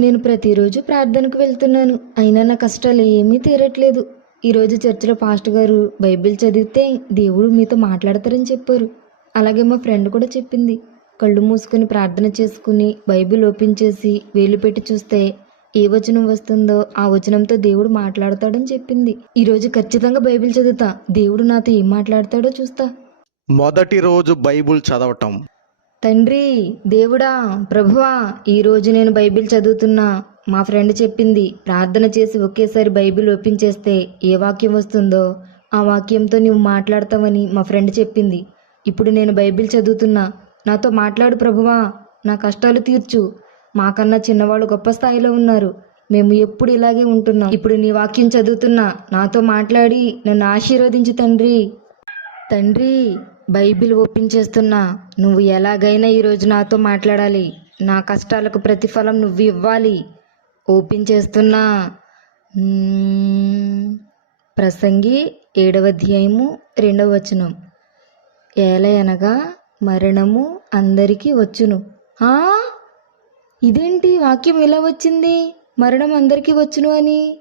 నేను ప్రతిరోజు ప్రార్థనకు వెళ్తున్నాను. అయినా నా కష్టాలు ఏమీ తీరట్లేదు. ఈరోజు చర్చిలో పాస్టర్ గారు బైబిల్ చదివితే దేవుడు మీతో మాట్లాడతారని చెప్పారు. అలాగే మా ఫ్రెండ్ కూడా చెప్పింది. కళ్ళు మూసుకొని ప్రార్థన చేసుకుని బైబిల్ ఓపెన్ చేసి వేలు పెట్టి చూస్తే ఏ వచనం వస్తుందో ఆ వచనంతో దేవుడు మాట్లాడతాడని చెప్పింది. ఈరోజు ఖచ్చితంగా బైబిల్ చదువుతా. దేవుడు నాతో ఏం మాట్లాడతాడో చూస్తా. మొదటి రోజు బైబుల్ చదవటం. తండ్రి దేవుడా ప్రభువా ఈరోజు నేను బైబిల్ చదువుతున్నా. మా ఫ్రెండ్ చెప్పింది ప్రార్థన చేసి ఒకేసారి బైబిల్ ఓపెన్ చేస్తే ఏ వాక్యం వస్తుందో ఆ వాక్యంతో నువ్వు మాట్లాడతావని మా ఫ్రెండ్ చెప్పింది. ఇప్పుడు నేను బైబిల్ చదువుతున్నా. నాతో మాట్లాడు ప్రభువా నా కష్టాలు తీర్చు. మాకన్నా చిన్నవాళ్ళు గొప్ప స్థాయిలో ఉన్నారు. మేము ఎప్పుడు ఇలాగే ఉంటున్నాం. ఇప్పుడు నీ వాక్యం చదువుతున్నా. నాతో మాట్లాడి నన్ను ఆశీర్వదించు తండ్రి. తండ్రి బైబిల్ ఓపెన్ చేస్తున్నా నువ్వు ఎలాగైనా ఈరోజు నాతో మాట్లాడాలి. నా కష్టాలకు ప్రతిఫలం నువ్వు ఇవ్వాలి. ఓపెన్ చేస్తున్నా ప్రసంగి ఏడవ అధ్యాయము రెండవ వచనం. ఏలయనగా మరణము అందరికీ వచ్చును. ఆ? ఇదేంటి వాక్యం ఇలా వచ్చింది? మరణం అందరికీ వచ్చును అని?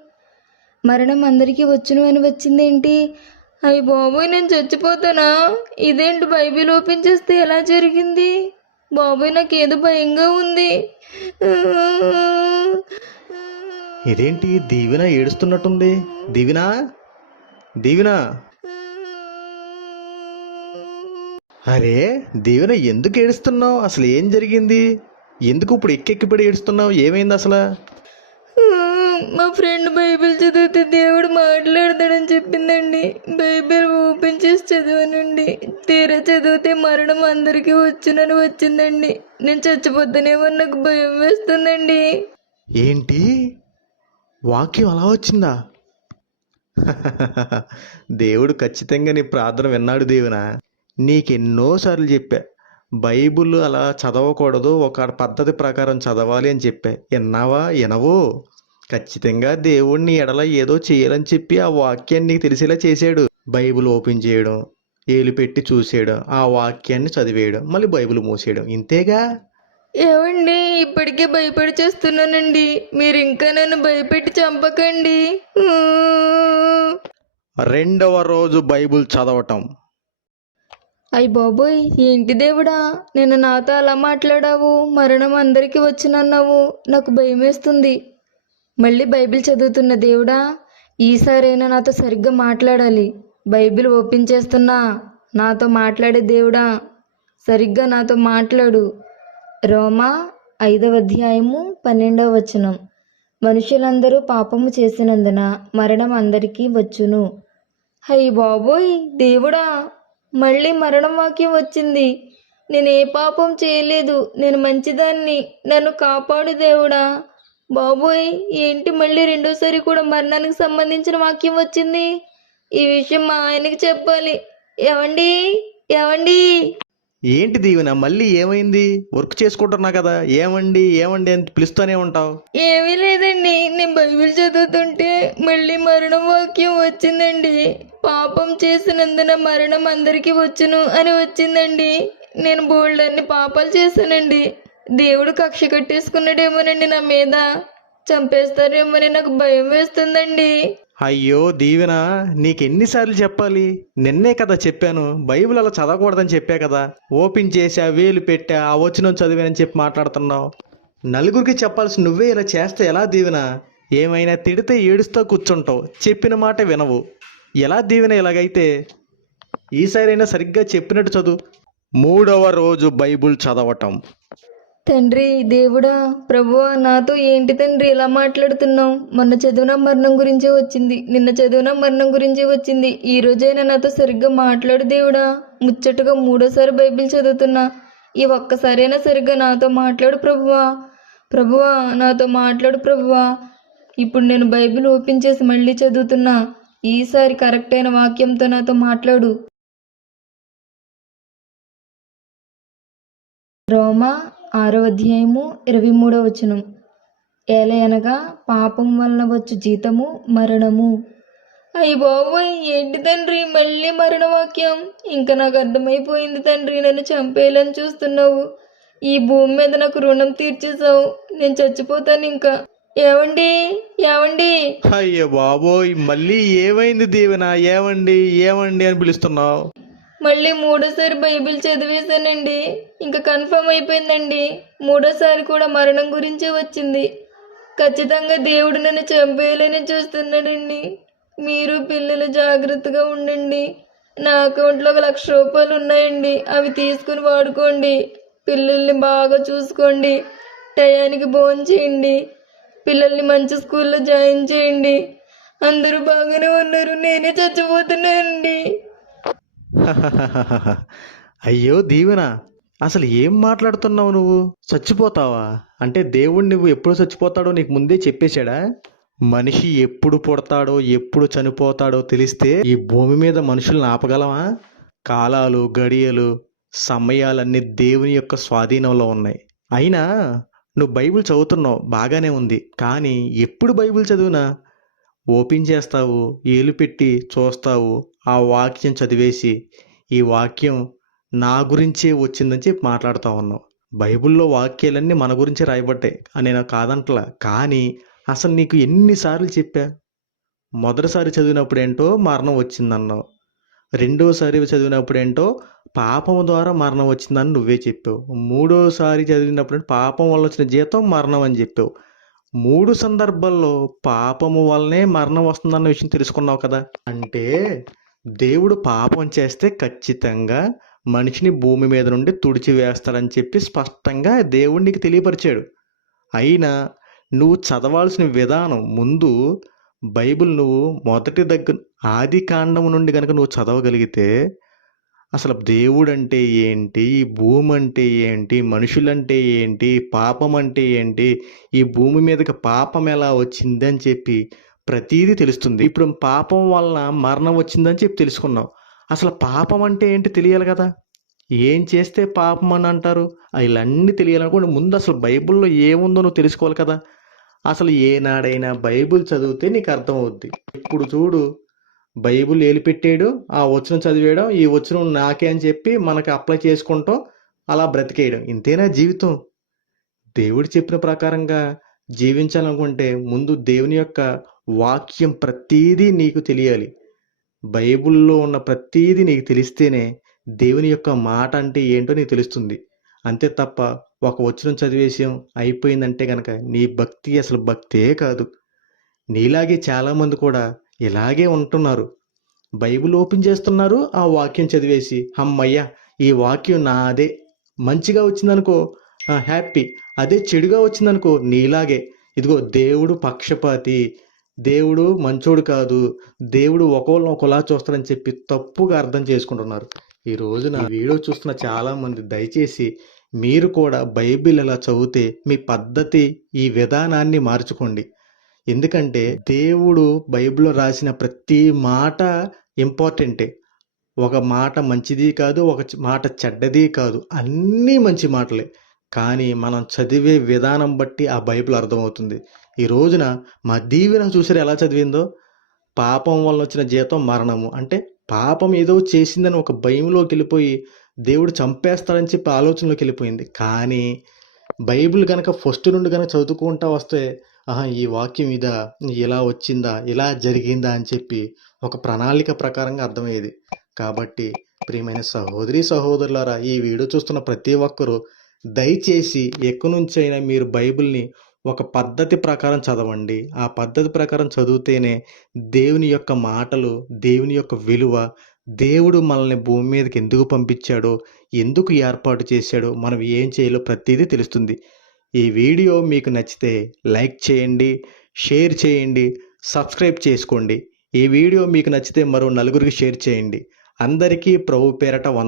మరణం అందరికీ వచ్చును అని వచ్చిందేంటి? అయ్యి బాబోయ్ నేను చచ్చిపోతానా? ఇదేంటి బైబిల్ ఓపెన్ చేస్తే ఎలా జరిగింది? బాబోయ్ నాకేదో భయంగా ఉంది. ఇదేంటి? దీవెన ఏడుస్తున్నట్టుంది. దీవెన? దీవెన? అరే దీవెన ఎందుకు ఏడుస్తున్నావు? అసలు ఏం జరిగింది? ఎందుకు ఇప్పుడు ఎక్కెక్కిపడి ఏడుస్తున్నావు? ఏమైంది అసలు? మా ఫ్రెండ్ బైబిల్ చదివితే దేవుడు మాట్లాడతాడని చెప్పిందండి. బైబిల్ ఓపెన్ చేసి చదివానండి. తీరా చదివితే మరణం అందరికీ వచ్చునని వచ్చిందండి. నేను చచ్చిపోతానేమో నాకు భయం వేస్తుందండి. ఏంటి? వాక్యం అలా వచ్చిందా? దేవుడు ఖచ్చితంగా నీ ప్రార్థన విన్నాడు దేవునా? నీకెన్నోసార్లు చెప్పా బైబుల్ అలా చదవకూడదు ఒక పద్ధతి ప్రకారం చదవాలి అని చెప్పా. విన్నావా? వినవు. ఖచ్చితంగా దేవుడిని ఎడల ఏదో చేయాలని చెప్పి ఆ వాక్యాన్ని నీకు తెలిసేలా చేశాడు. బైబిల్ ఓపెన్ చేయడం ఏలు పెట్టి చూసేయడం ఆ వాక్యాన్ని చదివేయడం మళ్ళీ బైబిల్ మూసేయడం. ఇంతేగా? ఏమండి ఇప్పటికే భయపడి చేస్తున్నానండి మీరు ఇంకా నన్ను భయపెట్టి చంపకండి. రెండవ రోజు బైబిల్ చదవటం. అయ్య బాబోయ్ ఏంటి దేవుడా? నేను నాతో అలా మాట్లాడావు మరణం అందరికీ వచ్చినన్నావు నాకు భయం వేస్తుంది మళ్ళీ బైబిల్ చదువుతున్న దేవుడా ఈసారైనా నాతో సరిగ్గా మాట్లాడాలి. బైబిల్ ఓపెన్ చేస్తున్నా నాతో మాట్లాడే దేవుడా సరిగ్గా నాతో మాట్లాడు. రోమా ఐదవ అధ్యాయము పన్నెండవ వచనం. మనుషులందరూ పాపము చేసినందున మరణం అందరికీ వచ్చును. హై బాబోయ్ దేవుడా మళ్ళీ మరణం వాక్యం వచ్చింది. నేను ఏ పాపం చేయలేదు నేను మంచిదాన్ని నన్ను కాపాడు దేవుడా. బాబోయ్ ఏంటి మళ్ళీ రెండోసారి కూడా మరణానికి సంబంధించిన వాక్యం వచ్చింది? ఈ విషయం మా ఆయనకి చెప్పాలి. ఏమండి? ఏమండి? ఏంటి దీవెన మళ్ళీ ఏమైంది? వర్క్ చేసుకుంటున్నా కదా ఏమండి ఏమండి అని పిలుస్తూనే ఉంటావు. ఏమీ లేదండి నేను బైబిల్ చదువుతుంటే మళ్ళీ మరణం వాక్యం వచ్చిందండి. పాపం చేసినందున మరణం అందరికీ వచ్చును అని వచ్చిందండి. నేను బోల్డ్ అన్ని పాపాలు చేశానండి. దేవుడు కక్ష కట్టేసుకున్నాడేమోనండి నా మీద. చంపేస్తారేమోని నాకు భయం వేస్తుందండి. అయ్యో దీవెన నీకెన్నిసార్లు చెప్పాలి? నిన్నే కదా చెప్పాను బైబిల్ అలా చదవకూడదని చెప్పా కదా. ఓపెన్ చేసా వేలు పెట్టా ఆ వచ్చిన చదివానని చెప్పి మాట్లాడుతున్నావు. నలుగురికి చెప్పాల్సి నువ్వే ఇలా చేస్తే ఎలా దీవెన? ఏమైనా తిడితే ఏడుస్తూ కూర్చుంటావు చెప్పిన మాట వినవు. ఎలా దీవెన ఇలాగైతే? ఈసారైనా సరిగ్గా చెప్పినట్టు చదువు. మూడవ రోజు బైబిల్ చదవటం. తండ్రి దేవుడా ప్రభువా నాతో ఏంటి తండ్రి ఇలా మాట్లాడుతున్నావు? మొన్న చదివిన మరణం గురించే వచ్చింది. నిన్న చదివిన మరణం గురించే వచ్చింది. ఈ రోజైనా నాతో సరిగ్గా మాట్లాడు దేవుడా. ముచ్చటగా మూడోసారి బైబిల్ చదువుతున్నా. ఈ ఒక్కసారైనా సరిగ్గా నాతో మాట్లాడు ప్రభువా. ప్రభువా నాతో మాట్లాడు ప్రభువా. ఇప్పుడు నేను బైబిల్ ఓపెన్ చేసి మళ్ళీ చదువుతున్నా. ఈసారి కరెక్ట్ అయిన వాక్యంతో నాతో మాట్లాడు. రోమా ఆరో అధ్యాయము ఇరవై మూడో వచనం. ఏలయనగా పాపం వలన వచ్చు జీతము మరణము. అయ్యి బాబోయ్ ఏంటి తండ్రి మళ్ళీ మరణవాక్యం? ఇంకా నాకు అర్థమైపోయింది తండ్రి నన్ను చంపేయాలని చూస్తున్నావు. ఈ భూమి మీద నాకు రుణం తీర్చేసావు నేను చచ్చిపోతాను ఇంకా. ఏవండి? ఏవండి? అయ్యో బాబోయ్ మళ్ళీ ఏమైంది దీవెన? ఏవండి? ఏమండి అని పిలుస్తున్నావు? మళ్ళీ మూడోసారి బైబిల్ చదివేశానండి. ఇంకా కన్ఫర్మ్ అయిపోయిందండి. మూడోసారి కూడా మరణం గురించే వచ్చింది. ఖచ్చితంగా దేవుడు నన్ను చంపేయాలని చూస్తున్నాడండి. మీరు పిల్లలు జాగ్రత్తగా ఉండండి. నా అకౌంట్లో ఒక లక్ష రూపాయలు ఉన్నాయండి. అవి తీసుకుని వాడుకోండి. పిల్లల్ని బాగా చూసుకోండి. టయానికి భోజనం చేయండి. పిల్లల్ని మంచి స్కూల్లో జాయిన్ చేయండి. అందరూ బాగానే ఉన్నారు. నేనే చచ్చిపోతున్నానండి. అయ్యో దీవెన అసలు ఏం మాట్లాడుతున్నావు నువ్వు? చచ్చిపోతావా? అంటే దేవుడు నువ్వు ఎప్పుడు చచ్చిపోతాడో నీకు ముందే చెప్పేశాడా? మనిషి ఎప్పుడు పుడతాడో ఎప్పుడు చనిపోతాడో తెలిస్తే ఈ భూమి మీద మనుషుల్ని ఆపగలమా కాలాలు గడియలు సమయాలన్నీ దేవుని యొక్క స్వాధీనంలో ఉన్నాయి. అయినా నువ్వు బైబిల్ చదువుతున్నావు బాగానే ఉంది. కానీ ఎప్పుడు బైబిల్ చదివినా? ఓపెన్ చేస్తావు ఏలు పెట్టి చూస్తావు ఆ వాక్యం చదివేసి ఈ వాక్యం నా గురించే వచ్చిందని చెప్పి మాట్లాడుతూ ఉన్నావు. బైబిల్లో వాక్యాలన్నీ మన గురించే రాయబడ్డాయి. అని నేను కాదంటలా. కానీ అసలు నీకు ఎన్నిసార్లు చెప్పా? మొదటిసారి చదివినప్పుడు ఏంటో మరణం వచ్చిందన్నావు. రెండోసారి చదివినప్పుడు ఏంటో పాపం ద్వారా మరణం వచ్చిందని నువ్వే చెప్పావు. మూడోసారి చదివినప్పుడు పాపం వల్ల వచ్చిన జీతం మరణం అని చెప్పావు. మూడు సందర్భాల్లో పాపము వల్లనే మరణం వస్తుందన్న విషయం తెలుసుకున్నావు కదా? అంటే దేవుడు పాపం చేస్తే ఖచ్చితంగా మనిషిని భూమి మీద నుండి తుడిచివేస్తాడని చెప్పి స్పష్టంగా దేవుడు నీకు తెలియపరిచాడు. అయినా నువ్వు చదవాల్సిన విధానం ముందు బైబిల్ నువ్వు మొదటి దగ్గర ఆది కాండం నుండి కనుక నువ్వు చదవగలిగితే అసలు దేవుడు అంటే ఏంటి ఈ భూమి అంటే ఏంటి మనుషులంటే ఏంటి పాపం అంటే ఏంటి ఈ భూమి మీదకి పాపం ఎలా వచ్చిందని చెప్పి ప్రతీది తెలుస్తుంది. ఇప్పుడు పాపం వలన మరణం వచ్చిందని చెప్పి తెలుసుకున్నాం. అసలు పాపం అంటే ఏంటి తెలియాలి కదా? ఏం చేస్తే పాపం అని అంటారు? వీళ్ళన్నీ తెలియాలనుకోండి. ముందు అసలు బైబిల్లో ఏముందో నువ్వు తెలుసుకోవాలి కదా? అసలు ఏనాడైనా బైబిల్ చదివితే నీకు అర్థమవుద్ది. ఇప్పుడు చూడు బైబిల్ ఏలిపెట్టాడు ఆ వచనం చదివేయడం ఈ వచనం నాకే అని చెప్పి మనకి అప్లై చేసుకుంటాం అలా బ్రతికేయడం. ఇంతేనా జీవితం? దేవుడు చెప్పిన ప్రకారంగా జీవించాలనుకుంటే ముందు దేవుని యొక్క వాక్యం ప్రతీదీ నీకు తెలియాలి. బైబిల్లో ఉన్న ప్రతీదీ నీకు తెలిస్తేనే దేవుని యొక్క మాట అంటే ఏంటో నీకు తెలుస్తుంది. అంతే తప్ప ఒక వచనం చదివేసాం అయిపోయిందంటే కనుక నీ భక్తి అసలు భక్తే కాదు. నీలాగే చాలామంది కూడా ఇలాగే ఉంటున్నారు. బైబిల్ ఓపెన్ చేస్తున్నారు ఆ వాక్యం చదివేసి అమ్మయ్య ఈ వాక్యం నాదే. మంచిగా వచ్చిందనుకో హ్యాపీ అదే చెడుగా వచ్చిందనుకో నీలాగే. ఇదిగో దేవుడు పక్షపాతి. దేవుడు మంచోడు కాదు. దేవుడు ఒకళ్ళని ఒకలా చూస్తాడని చెప్పి తప్పుగా అర్థం చేసుకుంటున్నారు. ఈ రోజున వీడియో చూస్తున్న చాలా మంది దయచేసి మీరు కూడా బైబిల్ ఎలా చదివితే మీ పద్ధతి ఈ విధానాన్ని మార్చుకోండి. ఎందుకంటే దేవుడు బైబిల్లో రాసిన ప్రతి మాట ఇంపార్టెంటే. ఒక మాట మంచిది కాదు ఒక మాట చెడ్డది కాదు. అన్నీ మంచి మాటలే. కానీ మనం చదివే విధానం బట్టి ఆ బైబిల్ అర్థమవుతుంది. ఈ రోజున మా దీవెన చూసారు ఎలా చదివిందో? పాపం వల్ల వచ్చిన జీతం మరణము. అంటే పాపం ఏదో చేసిందని ఒక భయంలోకి వెళ్ళిపోయి దేవుడు చంపేస్తాడని చెప్పి ఆలోచనలోకి వెళ్ళిపోయింది. కానీ బైబిల్ కనుక ఫస్ట్ నుండి కనుక చదువుకుంటా వస్తే ఆహా ఈ వాక్యం ఇదా? ఇలా వచ్చిందా? ఇలా జరిగిందా? అని చెప్పి ఒక ప్రణాళిక ప్రకారంగా అర్థమయ్యేది. కాబట్టి ప్రియమైన సహోదరి సహోదరులారా ఈ వీడియో చూస్తున్న ప్రతి ఒక్కరూ దయచేసి ఎక్కడి నుంచైనా మీరు బైబిల్ని ఒక పద్ధతి ప్రకారం చదవండి. ఆ పద్ధతి ప్రకారం చదివితేనే దేవుని యొక్క మాటలు దేవుని యొక్క విలువ దేవుడు మనల్ని భూమి మీదకి ఎందుకు పంపించాడో ఎందుకు ఏర్పాటు చేశాడో మనం ఏం చేయాలో ప్రతిదీ తెలుస్తుంది. ఈ వీడియో మీకు నచ్చితే లైక్ చేయండి షేర్ చేయండి సబ్స్క్రైబ్ చేసుకోండి. ఈ వీడియో మీకు నచ్చితే మరో నలుగురికి షేర్ చేయండి. అందరికీ ప్రభు పేరట వంద